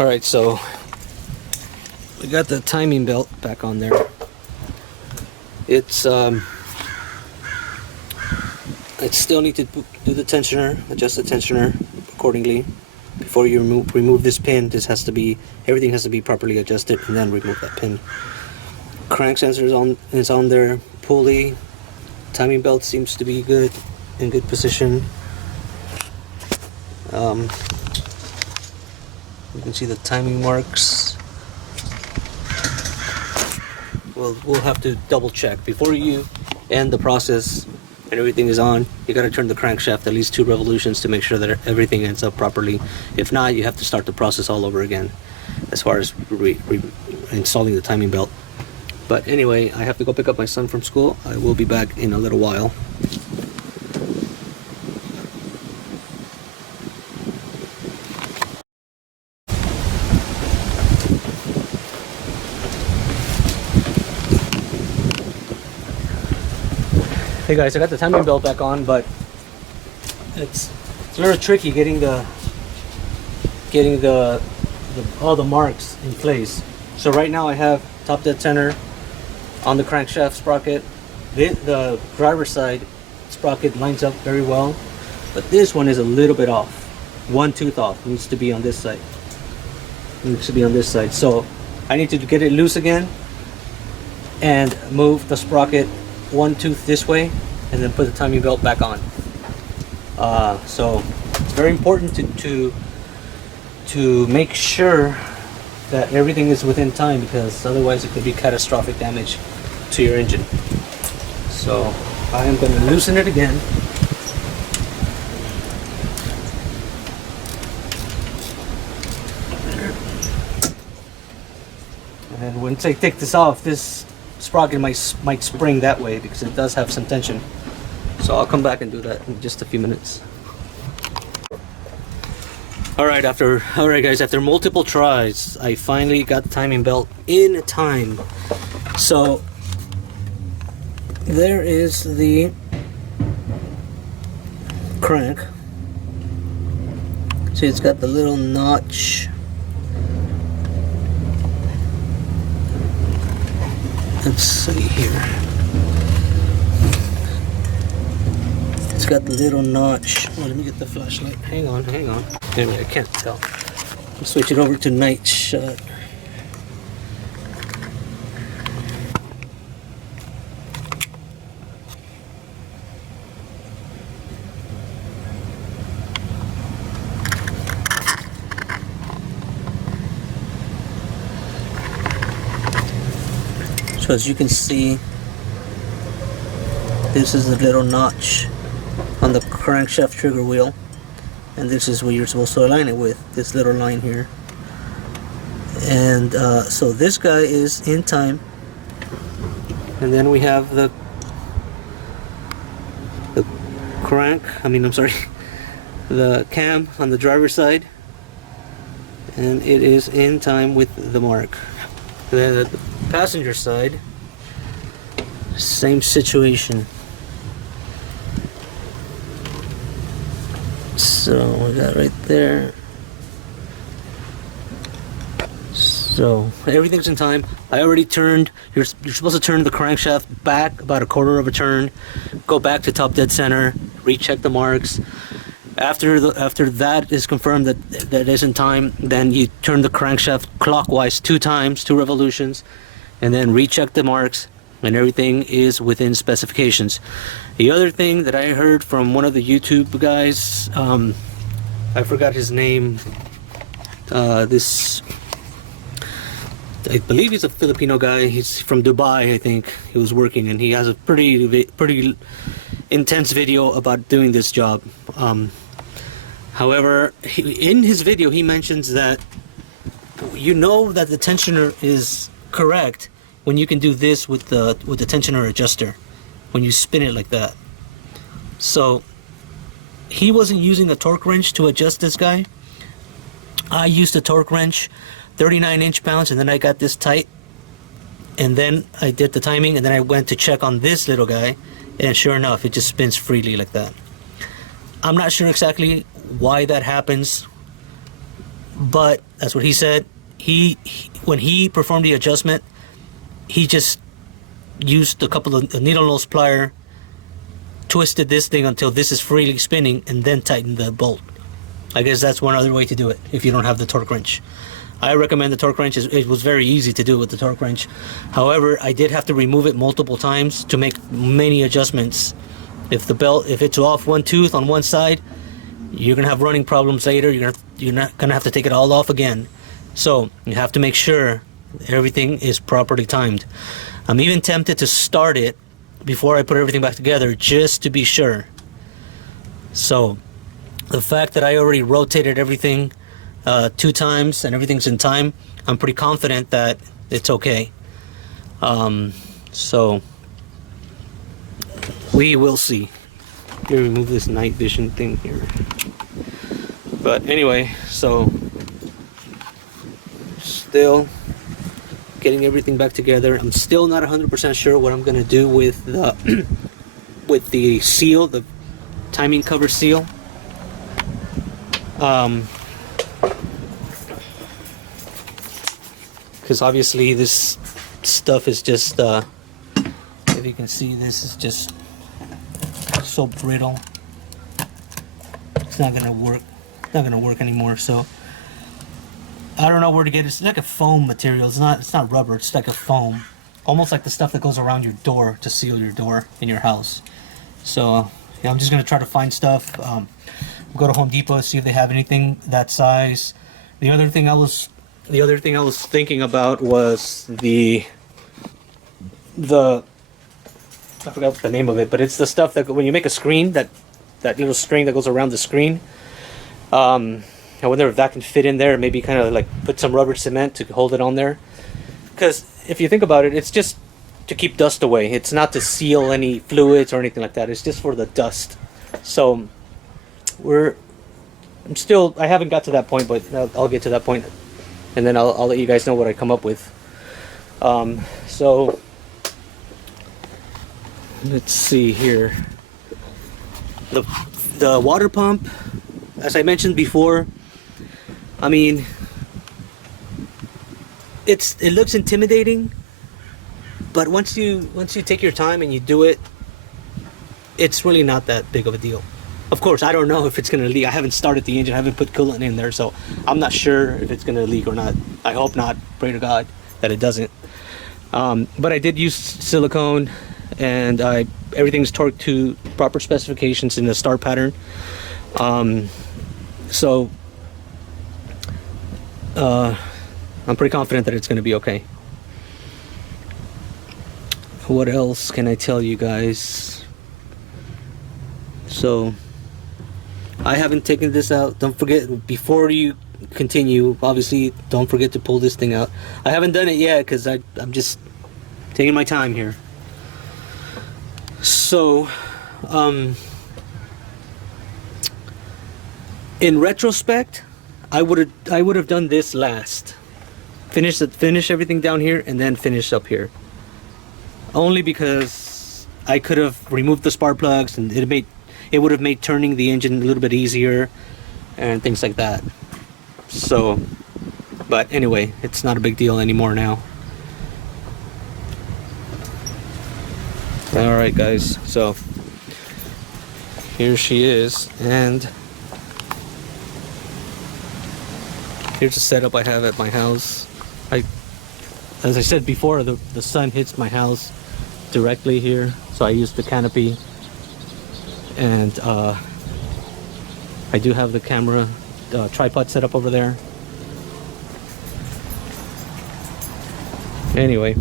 Alright, so we got the timing belt back on there. It's I still need to do the tensioner, adjust the tensioner accordingly. Before you remove this pin, everything has to be properly adjusted, and then remove that pin. Crank sensor is on there. Pulley, timing belt seems to be good, in good position. You can see the timing marks. Well, we'll have to double check before you end the process and everything is on. You got to turn the crankshaft at least 2 revolutions to make sure that everything ends up properly. If not, you have to start the process all over again as far as installing the timing belt. But anyway, I have to go pick up my son from school. I will be back in a little while. Hey guys, I got the timing belt back on, but it's a little tricky getting all the marks in place. So right now I have top dead center on the crankshaft sprocket. The driver's side sprocket lines up very well, but this one is a little bit off. 1 tooth off. Needs to be on this side. So I need to get it loose again and move the sprocket 1 tooth this way, and then put the timing belt back on. So it's very important to make sure that everything is within time, because otherwise it could be catastrophic damage to your engine. So I am going to loosen it again. And once I take this off, this sprocket might spring that way because it does have some tension. So I'll come back and do that in just a few minutes. Alright guys, after multiple tries, I finally got the timing belt in time. So there is the crank. See, it's got the little notch. Let's see here. It's got the little notch. Oh, let me get the flashlight. Hang on. Anyway, I can't tell. I'll switch it over to night shot. So as you can see, this is the little notch on the crankshaft trigger wheel, and this is where you're supposed to align it with, this little line here. And so this guy is in time, and then we have the the cam on the driver's side, and it is in time with the mark. The passenger side, same situation. So we got right there. So everything's in time. I already turned. You're supposed to turn the crankshaft back about 1/4 of a turn, go back to top dead center, recheck the marks. After that is confirmed that is in time, then you turn the crankshaft clockwise 2 times, 2 revolutions, and then recheck the marks, and everything is within specifications. The other thing that I heard from one of the YouTube guys, I forgot his name. I believe he's a Filipino guy. He's from Dubai, I think. He was working, and he has a pretty intense video about doing this job. However, in his video he mentions that you know that the tensioner is correct when you can do this with the tensioner adjuster, when you spin it like that. So he wasn't using a torque wrench to adjust this guy. I used a torque wrench, 39 inch-pounds, and then I got this tight, and then I did the timing, and then I went to check on this little guy, and sure enough, it just spins freely like that. I'm not sure exactly why that happens, But that's what he said. When he performed the adjustment, he just used a couple of a needle nose plier, twisted this thing until this is freely spinning, and then tightened the bolt. I guess that's one other way to do it if you don't have the torque wrench. I recommend the torque wrench. It was very easy to do with the torque wrench. However, I did have to remove it multiple times to make many adjustments. If it's off one tooth on one side, you're gonna have running problems later. You're not gonna have to take it all off again. So you have to make sure everything is properly timed. I'm even tempted to start it before I put everything back together, just to be sure. So the fact that I already rotated everything 2 times and everything's in time, I'm pretty confident that it's okay. So we will see. Let me remove this night vision thing here. But anyway, so still getting everything back together. I'm still not 100% sure what I'm gonna do with the with the seal, the timing cover seal. Because obviously this stuff is just if you can see, this is just so brittle. It's not gonna work. It's not gonna work anymore. So I don't know where to get it. It's like a foam material. It's not rubber. It's like a foam, almost like the stuff that goes around your door to seal your door in your house. So yeah, I'm just gonna try to find stuff. Go to Home Depot, see if they have anything that size. The other thing I was thinking about was the I forgot the name of it, but it's the stuff that when you make a screen, that little string that goes around the screen. I wonder if that can fit in there. Maybe kind of like put some rubber cement to hold it on there. Because if you think about it, it's just to keep dust away. It's not to seal any fluids or anything like that. It's just for the dust. So I haven't got to that point, but I'll get to that point, and then I'll let you guys know what I come up with. So let's see here. The water pump, as I mentioned before, I mean, it looks intimidating, but once you take your time and you do it, it's really not that big of a deal. Of course, I don't know if it's gonna leak. I haven't started the engine, I haven't put coolant in there, so I'm not sure if it's gonna leak or not. I hope not. Pray to God that it doesn't. But I did use silicone, and everything's torqued to proper specifications in the start pattern. So I'm pretty confident that it's going to be okay. What else can I tell you guys? So I haven't taken this out. Don't forget, before you continue, obviously don't forget to pull this thing out. I haven't done it yet because I'm just taking my time here. So in retrospect, I would have done this last. Finish everything down here and then finish up here. Only because I could have removed the spark plugs and it would have made turning the engine a little bit easier and things like that. So, but anyway, it's not a big deal anymore now. All right, guys. So here she is, and here's the setup I have at my house. As I said before, the sun hits my house directly here, so I use the canopy, and I do have the camera tripod set up over there. Anyway,